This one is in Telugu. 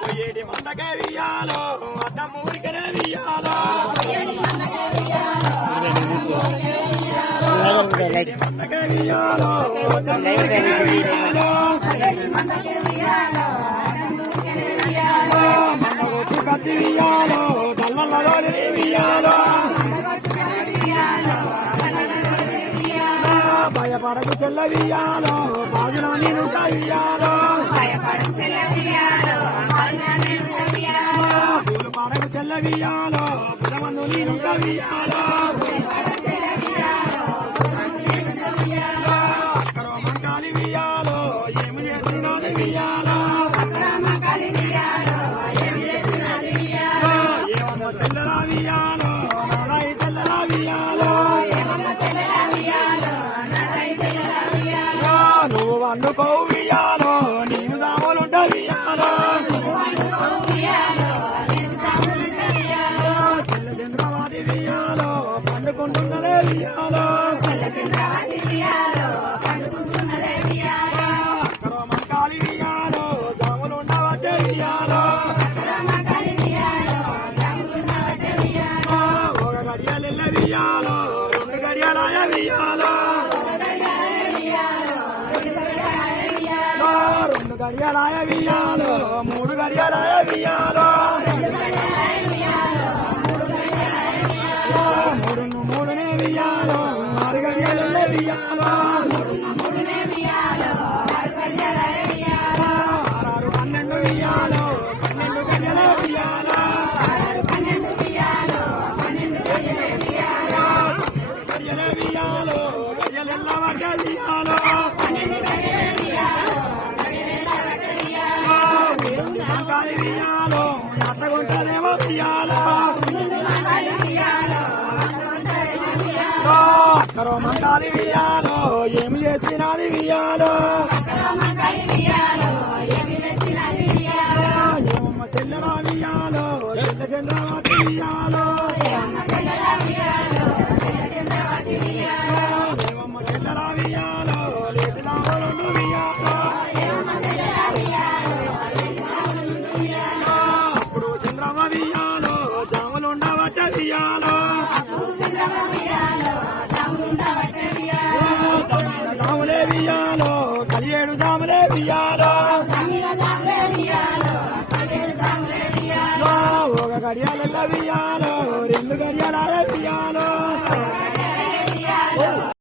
పొయ్యేటి మందకే వియ్యాలో అద్దమూరికనే వియ్యాలో మందకే వియ్యాలో మందగొట్టి కత్తి వియ్యాలో దల్లల్లో వియ్యాలో భయపడకు చెల్లవియాలో బాజున నేను కవియాలో పూలు పడకు చెల్లవియాలో బుధమందు నేను కవియాలో అక్కడో మంకాలి వియాలో ఏమి చేసినది వియాలో ఏమమ్మ చెల్లరా వియాలో నారాయి చెల్లరా వియాలో నువ్వు వండుకోవు వియాలో నేను దాములుంట వియాలో చెల్ల చంద్రవాది వియాలో పండుకుంటున్నదే వియాలో అక్కడో మంకాలి వియాలో దాములుండవట్టే వియాలో ఒక గడియలెల్ల వియాలో రెండు గడియలాయ వియాలో రెండు గడియలాయ వియాలో మూడు గడియలాయ వియాలో మూడునే వియాలో ఆరు గడియలే వియాలో ఆరు 12 వియాలో 12 గడియలే వియాలో గడియలే వియాలో గడియలెల్ల వడ్డ వియాలో వియాలో నట్టగుంటదేమో వియాలో అక్కడో మంకాలి వియాలో ఏమి చేసినది వియాలో ఏమమ్మ చెల్లెరా వియాలో చెల్ల చంద్రవతి వియాలో